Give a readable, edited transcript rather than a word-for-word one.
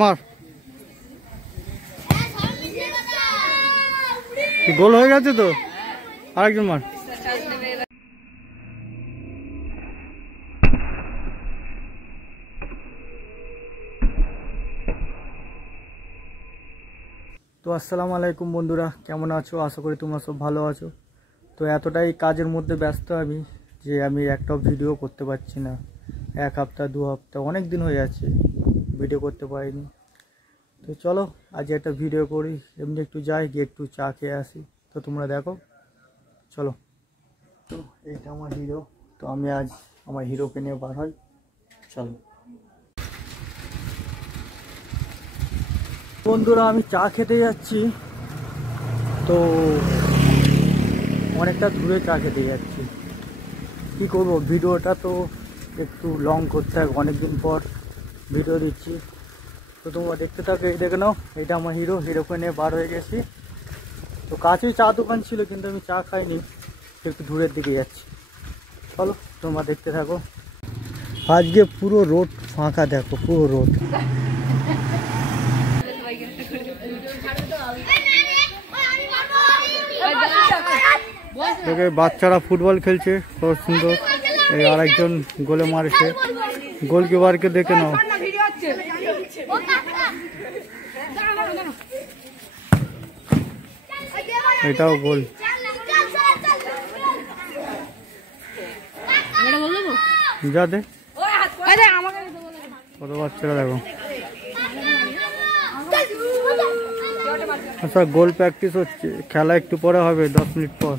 মার গোল হয়ে গেছে তো আরেকজন মার। তো আসসালামু আলাইকুম বন্ধুরা, কেমন আছো? আশা করি তোমরা সব ভালো আছো। তো এতটাই কাজের মধ্যে ব্যস্ত আমি যে আমি একটাও ভিডিও করতে পারছি না। এক সপ্তাহ 2 সপ্তাহ অনেক দিন হয়ে যাচ্ছে ভিডিও করতে পারিনি। তো চলো আজ একটা ভিডিও করি, এমনি একটু যাই গিয়ে একটু চা খেয়ে আসি। তো তোমরা দেখো, চলো। তো এইটা আমার হিরো, তো আমি আজ আমার হিরোকে নিয়ে বার হই, চলো। বন্ধুরা আমি চা খেতে যাচ্ছি, তো অনেকটা দূরে চা খেতে যাচ্ছি। কি করব, ভিডিওটা তো একটু লং করতে হবে, অনেকদিন পর ভিডিও দিচ্ছি। তো তোমরা দেখতে থাকো, এই দেখে নাও, এটা আমার হিরোকে নিয়ে বার হয়ে গেছি। তো কাছেই চা দোকান ছিল কিন্তু আমি চা খাইনি, একটু দূরের দিকে যাচ্ছি। চলো তোমরা দেখতে থাকো। আজকে পুরো রোড ফাঁকা, দেখো পুরো রোড। দেখে বাচ্চারা ফুটবল খেলছে খুব সুন্দর। এই আরেকজন গোলে মারছে, গোলকিপারকে দেখে নাও। এটাও গোল। যা দে কত বাচ্চারা, দেখো। আচ্ছা গোল প্র্যাকটিস হচ্ছে, খেলা একটু পরে হবে, 10 মিনিট পর।